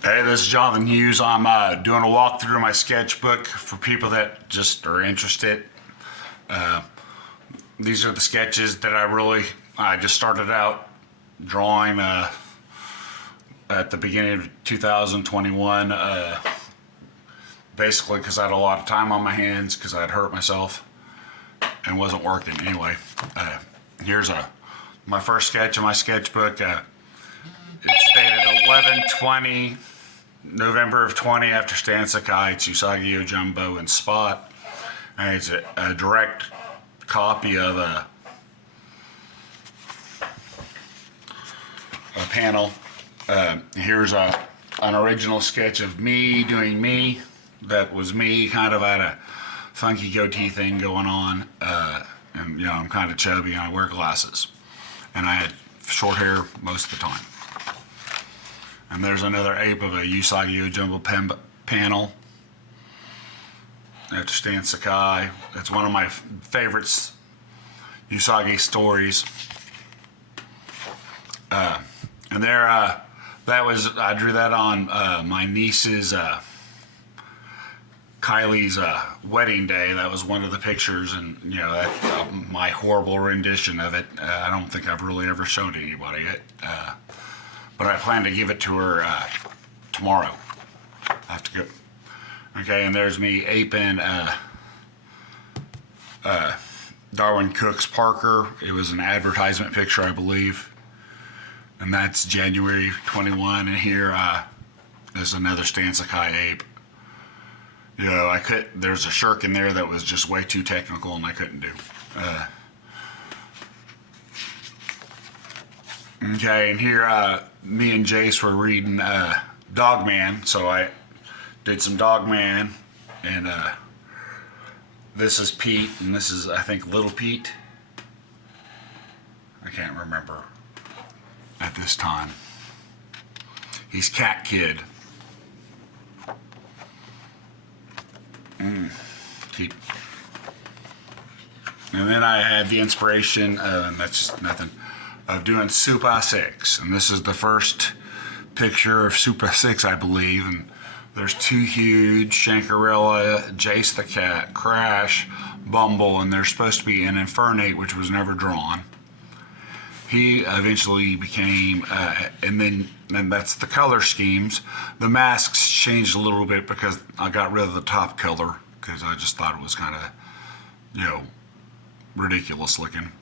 Hey, this is Jonathan Hughes. I'm doing a walkthrough of my sketchbook for people that just are interested. These are the sketches that I just started out drawing at the beginning of 2021, basically because I had a lot of time on my hands because I had hurt myself and wasn't working. Anyway, here's my first sketch of my sketchbook. It's dated 11/20, November of 20 after Stan Sakai. It's Usagi Yojimbo and Spot. And it's a direct copy of a panel. Here's an original sketch of me doing me. That was me, kind of had a funky goatee thing going on. And, I'm kind of chubby and I wear glasses. And I had short hair most of the time. And there's another ape of a Usagi Yojimbo panel. That's Stan Sakai. That's one of my favorites Usagi stories. And there, I drew that on my niece's, Kylie's wedding day. That was one of the pictures, and my horrible rendition of it. I don't think I've really ever shown anybody it. But I plan to give it to her tomorrow. I have to go. Okay, and there's me aping Darwin Cooke's Parker. It was an advertisement picture, I believe. And that's January 21. And here is another Stan Sakai ape. There's a shirk in there that was just way too technical and I couldn't do. Okay, and here me and Jace were reading Dogman, so I did some Dogman, and this is Pete, and this is, I think, Little Pete. I can't remember at this time. He's Cat Kid. Keep. And then I had the inspiration, and that's just nothing, of doing Super 6. And this is the first picture of Super 6, I believe. And there's Two Huge, Shankarella, Jace the Cat, Crash, Bumble, and there's supposed to be an Infernape, which was never drawn. He eventually became, and that's the color schemes. The masks changed a little bit because I got rid of the top color because I just thought it was kind of, ridiculous looking.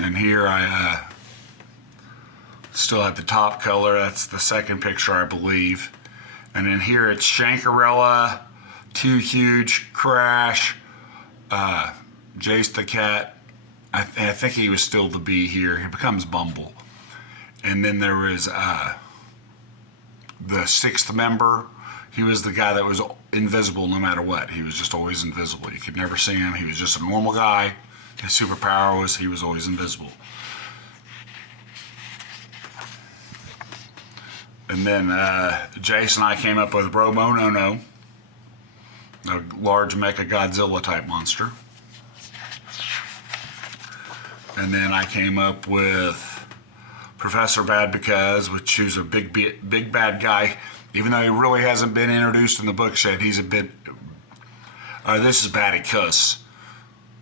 And here I still had the top color. That's the second picture, I believe. And then here it's Shankarella, Two Huge, Crash, Jace the Cat. I think he was still the bee here. He becomes Bumble. And then there was the sixth member. He was the guy that was invisible no matter what. He was just always invisible. You could never see him. He was just a normal guy. His superpower was he was always invisible. And then Jace and I came up with Robo No, a large Mecha Godzilla type monster. And then I came up with Professor Bad Because, which is a big bad guy. Even though he really hasn't been introduced in the book yet, he's a bit. This is Bad Because.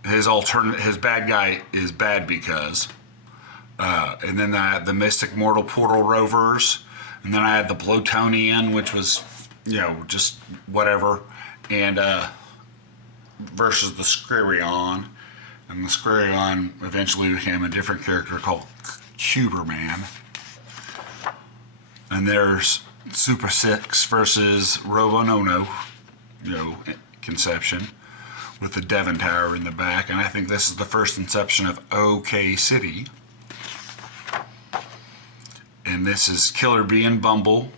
His bad guy is Bad Because. And then I had the Mystic Mortal Portal Rovers. And then I had the Plutonian, which was, just whatever. And versus the Skririon. And the Skririon eventually became a different character called Cuberman. And there's Super 6 versus Robonono, Conception, with the Devon Tower in the back. And I think this is the first inception of OK City. And this is Killer Bee and Bumble.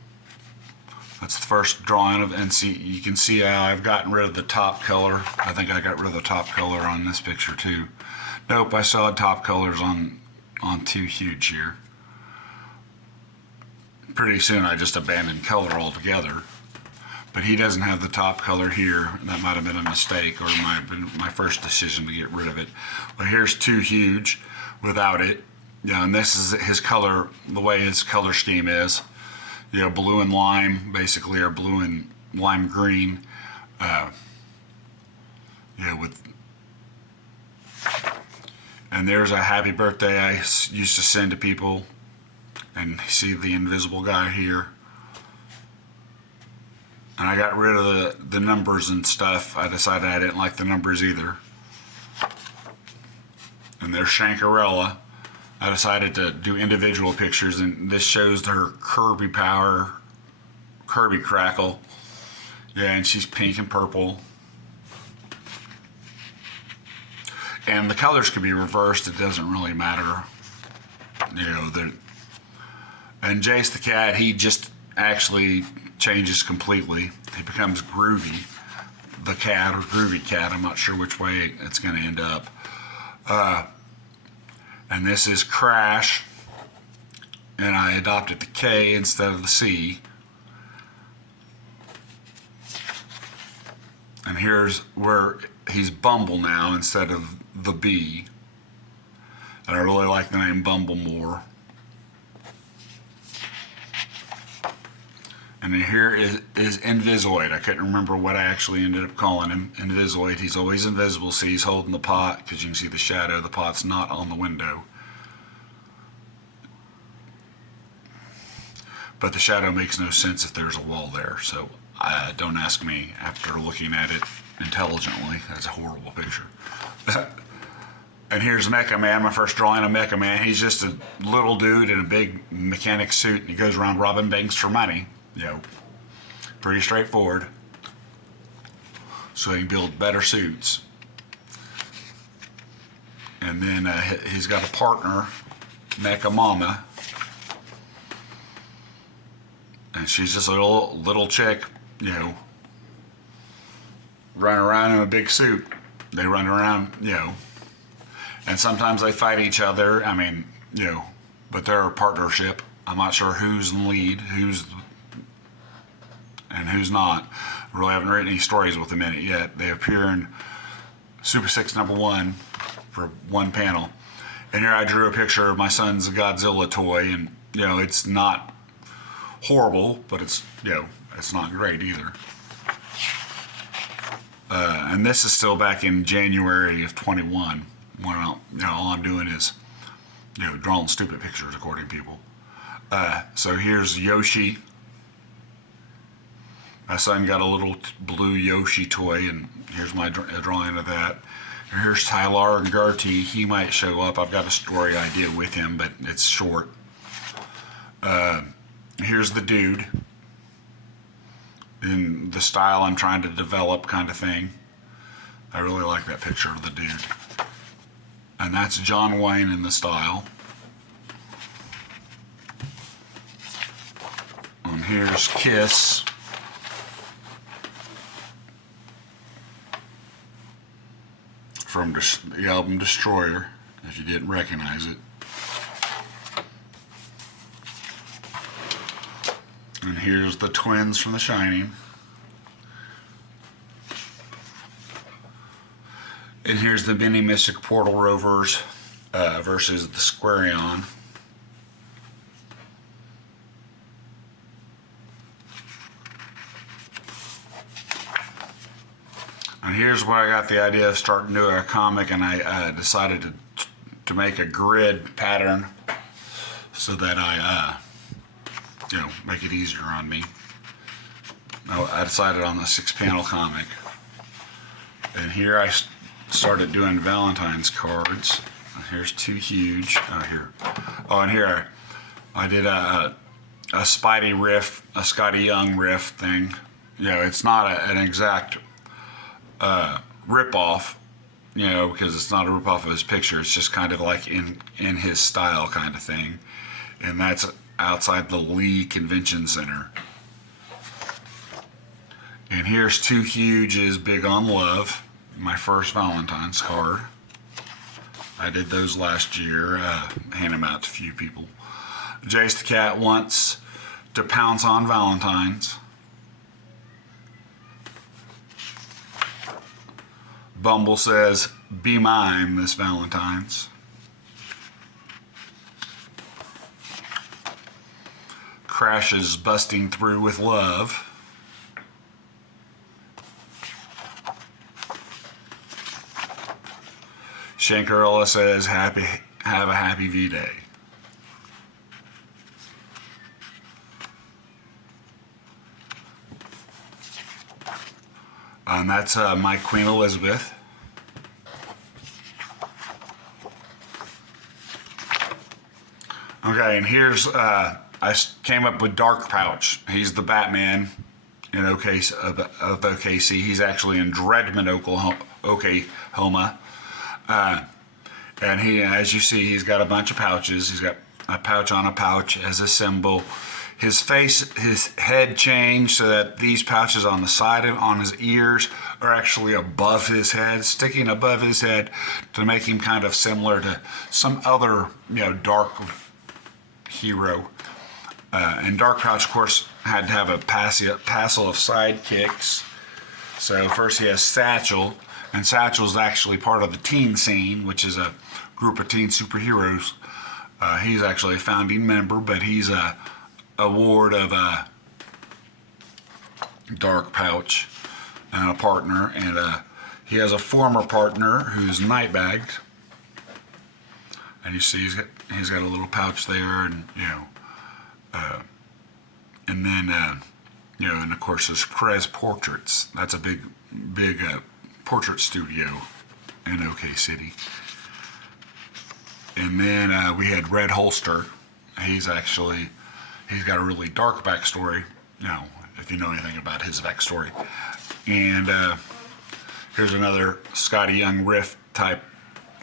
That's the first drawing of, and you can see how I've gotten rid of the top color. I think I got rid of the top color on this picture too. Nope, I still had top colors on Two Huge here. Pretty soon I just abandoned color altogether. But he doesn't have the top color here. That might have been a mistake, or might have been my first decision to get rid of it. Well, here's Two Huge without it. Yeah, and this is his color, the way his color scheme is. Blue and lime, basically, or blue and lime green. Uh, with and there's a happy birthday I used to send to people, and see the invisible guy here. And I got rid of the numbers and stuff. I decided I didn't like the numbers either. And there's Shankarella. I decided to do individual pictures, and this shows her Kirby Power, Kirby Crackle. Yeah, and she's pink and purple. And the colors can be reversed, it doesn't really matter. And Jace the cat, he just actually changes completely. He becomes Groovy the cat, or Groovy Cat. I'm not sure which way it's going to end up. And this is Crash, and I adopted the K instead of the C. And here's where he's Bumble now instead of the B. And I really like the name Bumble more. And here is Invisoid. I couldn't remember what I actually ended up calling him. Invisoid. He's always invisible. See, he's holding the pot because you can see the shadow. The pot's not on the window. But the shadow makes no sense if there's a wall there. So don't ask me after looking at it intelligently. That's a horrible picture. And here's Mecha Man, my first drawing of Mecha Man. He's just a little dude in a big mechanic suit, and he goes around robbing banks for money. Pretty straightforward. So he can build better suits. And then he's got a partner, Mecha Mama. And she's just a little chick, running around in a big suit. They run around, and sometimes they fight each other. But they're a partnership. I'm not sure who's in the lead, and who's not. I really haven't written any stories with them in it yet. They appear in Super 6 #1 for one panel. And here I drew a picture of my son's Godzilla toy, and it's not horrible, but it's it's not great either. And this is still back in January of 21. When all I'm doing is drawing stupid pictures according to people. So here's Yoshi. My son got a little blue Yoshi toy, and here's my drawing of that. Here's Tyler and Gertie. He might show up. I've got a story idea with him, but it's short. Here's the dude in the style I'm trying to develop, kind of thing. I really like that picture of the dude. And that's John Wayne in the style. And here's Kiss. From the album Destroyer, if you didn't recognize it. And here's the twins from The Shining. And here's the Mini Mystic Portal Rovers versus the Squarion. And here's where I got the idea of starting doing a comic, and I decided to make a grid pattern so that I make it easier on me. I decided on the 6-panel comic. And here I started doing Valentine's cards. Here's two huge. And here I did a Spidey riff, a Scotty Young riff thing. It's not an exact rip-off, because it's not a rip-off of his picture. It's just kind of like in his style kind of thing. And that's outside the Lee Convention Center. And here's Two Huge's Big on Love, my first Valentine's card. I did those last year, hand them out to a few people. Jace the cat wants to pounce on Valentine's. Bumble says, "Be mine this Valentine's." crashes busting through with love. Shankarella says, have a happy V-Day. And that's my Queen Elizabeth. Okay, and here's, I came up with Dark Pouch. He's the Batman of OKC. He's actually in Redmond, Oklahoma. And he, as you see, he's got a bunch of pouches. He's got a pouch on a pouch as a symbol. His head changed so that these pouches on the side on his ears are actually above his head, sticking above his head to make him kind of similar to some other, dark hero. And Dark Pouch, of course, had to have a passel of sidekicks. So first he has Satchel, and Satchel's actually part of the Teen Scene, which is a group of teen superheroes. He's actually a founding member, but he's a ward of Dark Pouch and a partner, and he has a former partner who's Nightbagged. And you see he's got a little pouch there, and and then and of course there's Perez Portraits. That's a big portrait studio in OK City. And then we had Red Holster. He's got a really dark backstory. If you know anything about his backstory. And here's another Scotty Young Rift type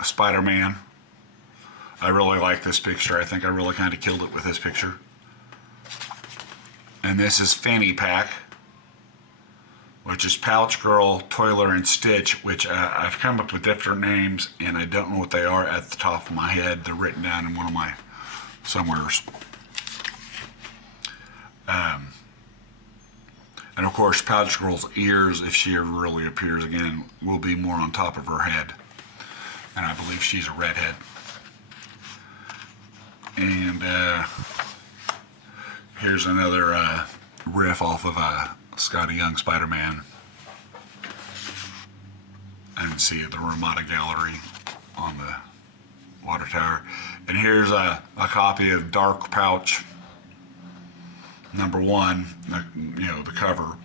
Spider-Man. I really like this picture. I think I really kind of killed it with this picture. And this is Fanny Pack, which is Pouch Girl, Toiler, and Stitch, which I've come up with different names, and I don't know what they are at the top of my head. They're written down in one of my somewheres. And of course, Pouch Girl's ears, if she ever really appears again, will be more on top of her head. And I believe she's a redhead. And here's another riff off of Scotty Young Spider-Man. And see the Ramada Gallery on the water tower. And here's a copy of Dark Pouch #1, the cover,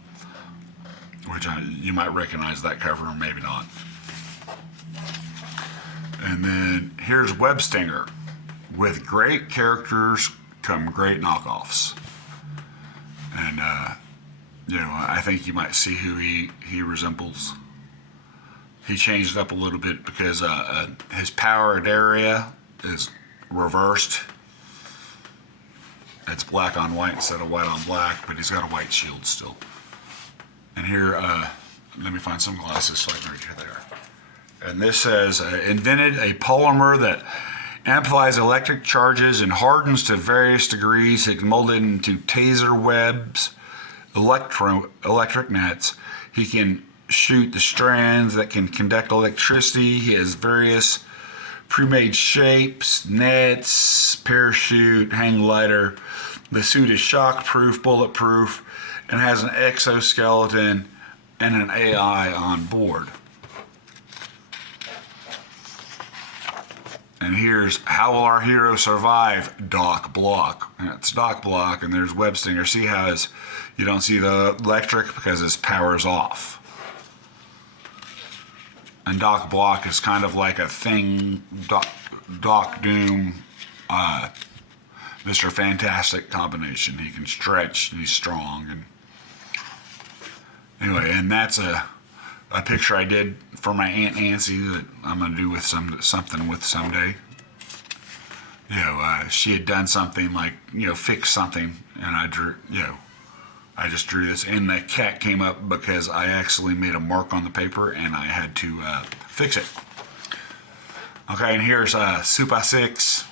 which you might recognize that cover or maybe not. And then here's Web Stinger. With great characters come great knockoffs. And I think you might see who he resembles. He changed up a little bit because his powered area is reversed. It's black on white instead of white on black, but he's got a white shield still. And here, let me find some glasses so I can read you there. And this says, invented a polymer that amplifies electric charges and hardens to various degrees. He can mold it into taser webs, electric nets. He can shoot the strands that can conduct electricity. He has various pre-made shapes, nets, parachute, hang glider. The suit is shock-proof, bulletproof, and has an exoskeleton and an AI on board. And here's How Will Our Hero Survive? Doc Block. And it's Doc Block, and there's Web Stinger. See how you don't see the electric because his power's off. And Doc Block is kind of like a thing, Doc Doom, Mr. Fantastic combination. He can stretch, and he's strong. And anyway, and that's a picture I did for my Aunt Nancy that I'm going to do with something with someday. She had done something like, fix something, and I just drew this, and the cat came up because I actually made a mark on the paper and I had to fix it. Okay, and here's Super 6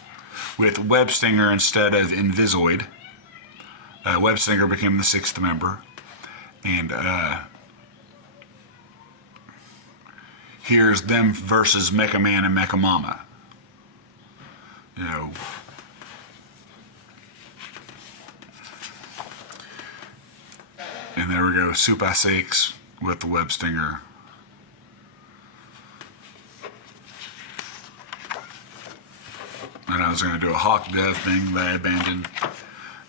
with Web Stinger instead of Invisoid. Web Stinger became the 6th member. And here's them versus Mecha Man and Mecha Mama. And there we go, Super 6 with the web stinger. And I was going to do a Hawk Dove thing that I abandoned.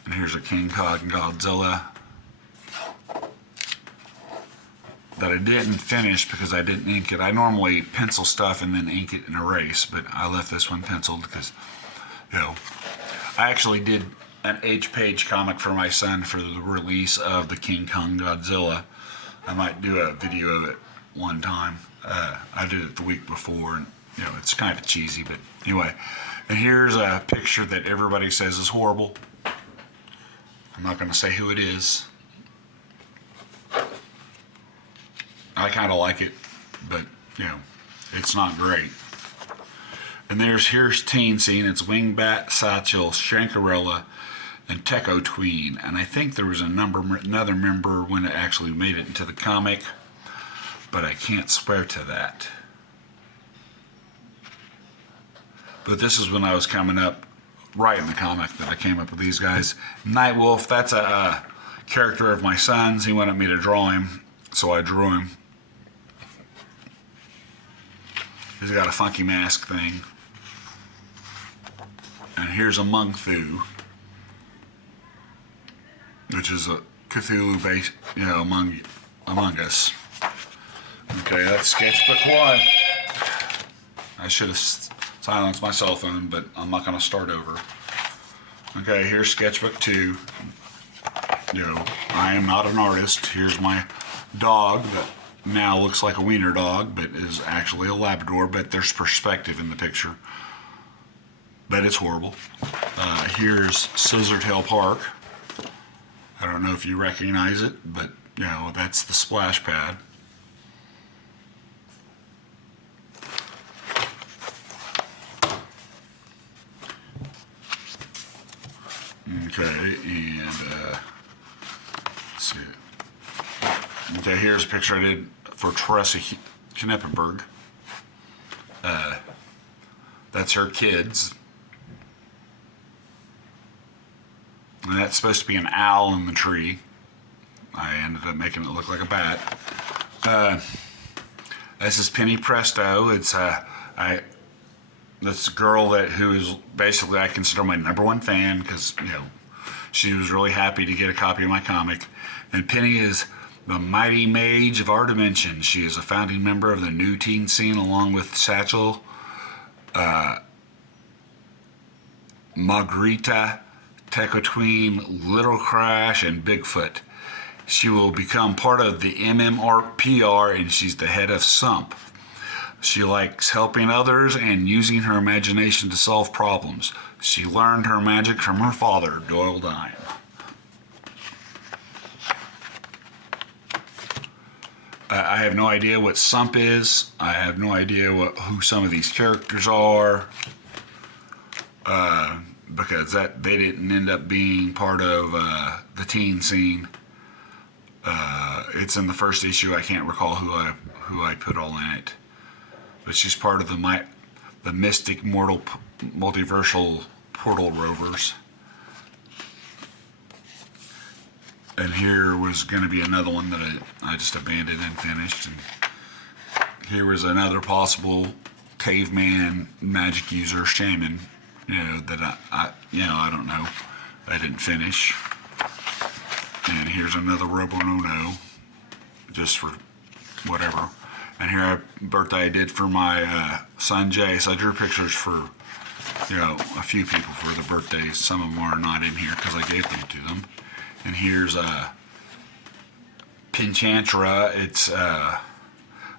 And here's a King Kong Godzilla that I didn't finish because I didn't ink it. I normally pencil stuff and then ink it and erase, but I left this one penciled because, you know, I actually did an H-page comic for my son for the release of the King Kong Godzilla. I might do a video of it one time. I did it the week before, and you know, it's kind of cheesy, but anyway. And here's a picture that everybody says is horrible. I'm not going to say who it is. I kind of like it, but you know, it's not great. And here's Teen Scene. It's Wingbat, Satchel, Shankarella, and Techo Tween. And I think there was another member when it actually made it into the comic, but I can't swear to that. But this is when I was coming up, right in the comic, that I came up with these guys. Nightwolf, that's a character of my son's. He wanted me to draw him, so I drew him. He's got a funky mask thing. And here's a Mung Fu, which is a Cthulhu based, you know, Among Us. Okay, that's sketchbook 1. I should have silenced my cell phone, but I'm not going to start over. Okay, here's sketchbook 2. You know, I am not an artist. Here's my dog that now looks like a wiener dog, but is actually a Labrador, but there's perspective in the picture. But it's horrible. Here's Scissortail Park. I don't know if you recognize it, but you know, that's the splash pad. Okay, and let's see. Okay, here's a picture I did for Teresa Knippenberg. That's her kids. And that's supposed to be an owl in the tree. I ended up making it look like a bat. This is Penny Presto. It's this girl who is basically, I consider my #1 fan because, you know, she was really happy to get a copy of my comic. And Penny is the mighty mage of our dimension. She is a founding member of the new teen scene along with Satchel, Margarita, Techo Tween, Little Crash, and Bigfoot. She will become part of the MMRPR, and she's the head of SUMP. She likes helping others and using her imagination to solve problems. She learned her magic from her father, Doyle Dime. I have no idea what SUMP is. I have no idea who some of these characters are. Because they didn't end up being part of the teen scene. It's in the first issue. I can't recall who I put all in it, but she's part of the Mystic Multiversal Portal Rovers. And here was going to be another one that I just abandoned and finished. And here was another possible caveman magic user shaman. You know, that I don't know. I didn't finish. And here's another Robo-No-No, just for whatever. And here a birthday I did for my son Jay. So I drew pictures for, you know, a few people for the birthdays. Some of them are not in here because I gave them to them. And here's Pinchantra. It's a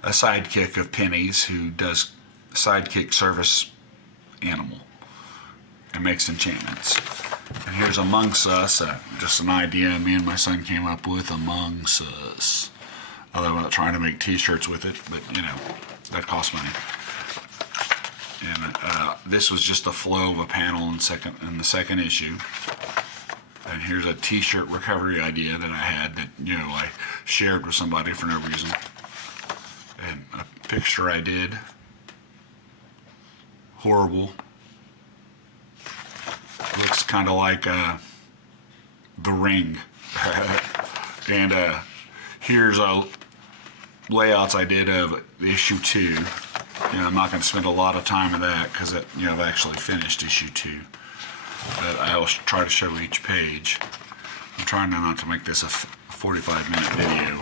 sidekick of Penny's who does sidekick service animal and makes enchantments. And here's Amongst Us, just an idea me and my son came up with, Amongst Us. Although I'm not trying to make t-shirts with it, but you know, that costs money. And this was just a flow of a panel in the second issue. And here's a t-shirt recovery idea that I had that, you know, I shared with somebody for no reason. And a picture I did. Horrible. Looks kind of like The Ring. And here's layouts I did of issue 2. You know, I'm not going to spend a lot of time with that because you know, I've actually finished issue 2. But I always try to show each page. I'm trying not to make this a 45-minute video.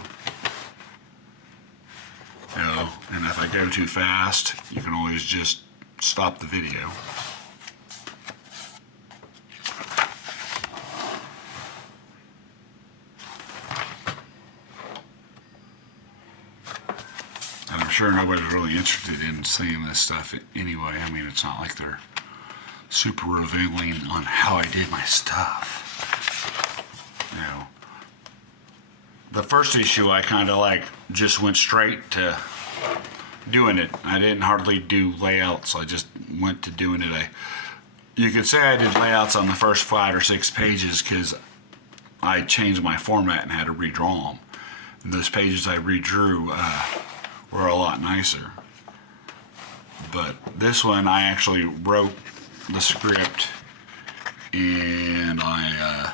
You know, and if I go too fast, you can always just stop the video. And I'm sure nobody's really interested in seeing this stuff anyway. I mean, it's not like they're super revealing on how I did my stuff. You know, the first issue I kind of like just went straight to doing it. I didn't hardly do layouts. I just went to doing it. You could say I did layouts on the first 5 or 6 pages because I changed my format and had to redraw them. And those pages I redrew were a lot nicer. But this one I actually wrote the script and I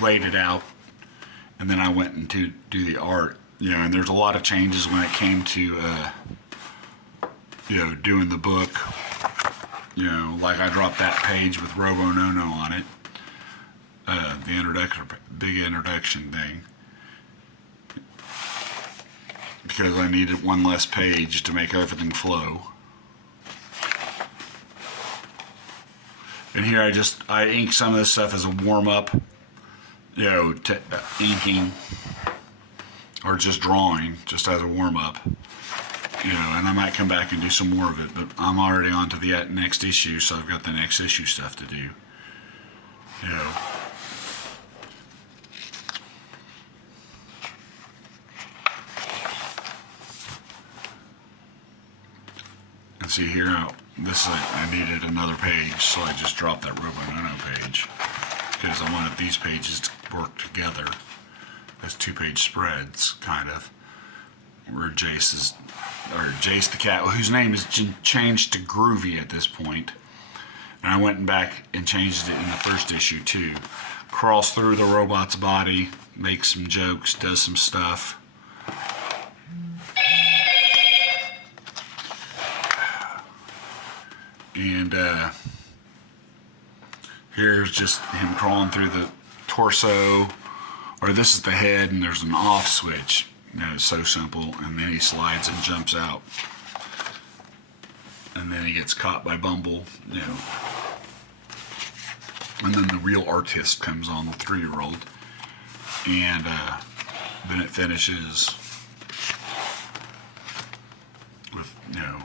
laid it out, and then I went and to do the art. You know, and there's a lot of changes when it came to you know, doing the book. You know, like I dropped that page with Robo No-No on it, the introduction, big introduction thing, because I needed one less page to make everything flow. And here I ink some of this stuff as a warm-up, you know, to inking or just drawing, just as a warm-up, you know, and I might come back and do some more of it, but I'm already on to the next issue, so I've got the next issue stuff to do, you know. And see here, I needed another page, so I just dropped that Robo No-No page because I wanted these pages to work together as 2-page spreads, kind of, where Jace the cat, whose name is changed to Groovy at this point, and I went back and changed it in the first issue too. Crawls through the robot's body, makes some jokes, does some stuff. And here's just him crawling through the torso, or this is the head, and there's an off switch. You know, it's so simple, and then he slides and jumps out. And then he gets caught by Bumble, you know. And then the real artist comes on, the 3-year-old. And then it finishes with, you know,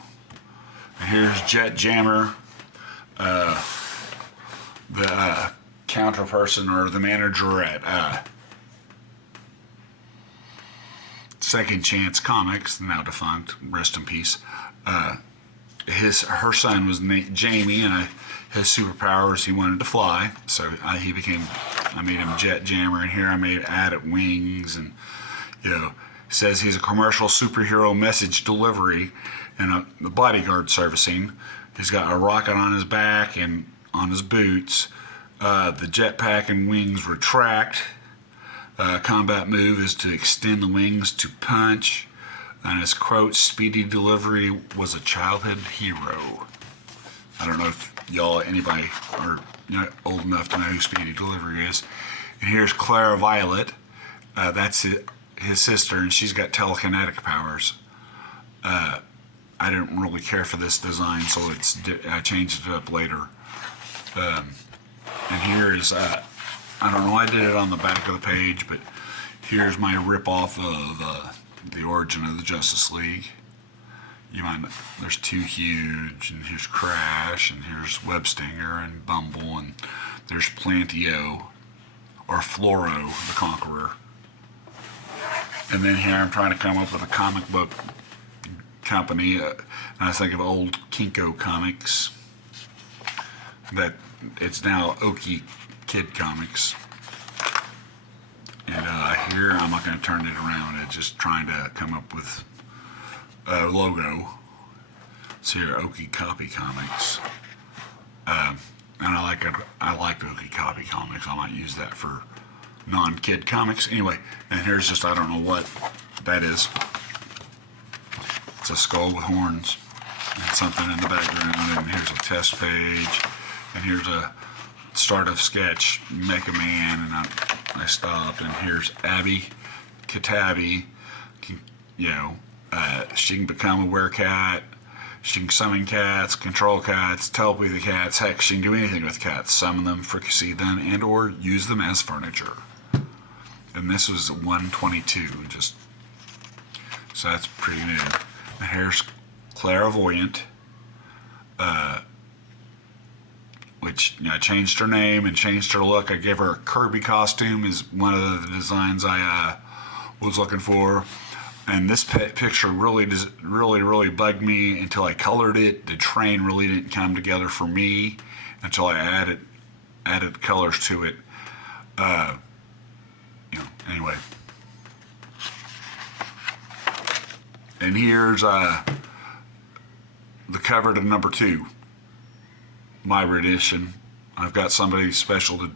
and here's Jet Jammer, the counter person or the manager at Second Chance Comics, now defunct, rest in peace. Her son was Jamie, and his superpowers, he wanted to fly, so I made him Jet Jammer, and here I added wings, and you know, says he's a commercial superhero message delivery and the bodyguard servicing. He's got a rocket on his back and on his boots. The jetpack and wings retract. Combat move is to extend the wings to punch. And his quote, "Speedy delivery was a childhood hero." I don't know if anybody are old enough to know who Speedy Delivery is. And here's Clara Violet. That's his sister, and she's got telekinetic powers. I didn't really care for this design, so I changed it up later. And here is, I don't know, I did it on the back of the page, but here's my rip-off of the origin of the Justice League. There's Two Huge, and here's Crash, and here's Web Stinger, and Bumble, and there's Plantio, or Floro, the Conqueror. And then here I'm trying to come up with a comic book company, and I think of old Kinko Comics, that it's now Oki Kid Comics. And here I'm not going to turn it around, it's just trying to come up with a logo. It's here, Oki Copy Comics. And I like Oki Copy Comics. I might use that for non-kid comics. Anyway, and here's just, I don't know what that is. It's a skull with horns and something in the background. And here's a test page. And here's a start of sketch, Make a Man. And I stopped. And here's Abby Katabi. You know, she can become a werecat. She can summon cats, control cats, telepathy cats. Heck, she can do anything with cats. Summon them, fricassee them, and or use them as furniture. And this was 122, just so that's pretty new. And here's Clairvoyant, which, you know, changed her name and changed her look. I gave her a Kirby costume, is one of the designs I was looking for. And this picture really bugged me until I colored it. The train really didn't come together for me until I added colors to it. You know, anyway. And here's the cover to number 2, my edition. I've got somebody special to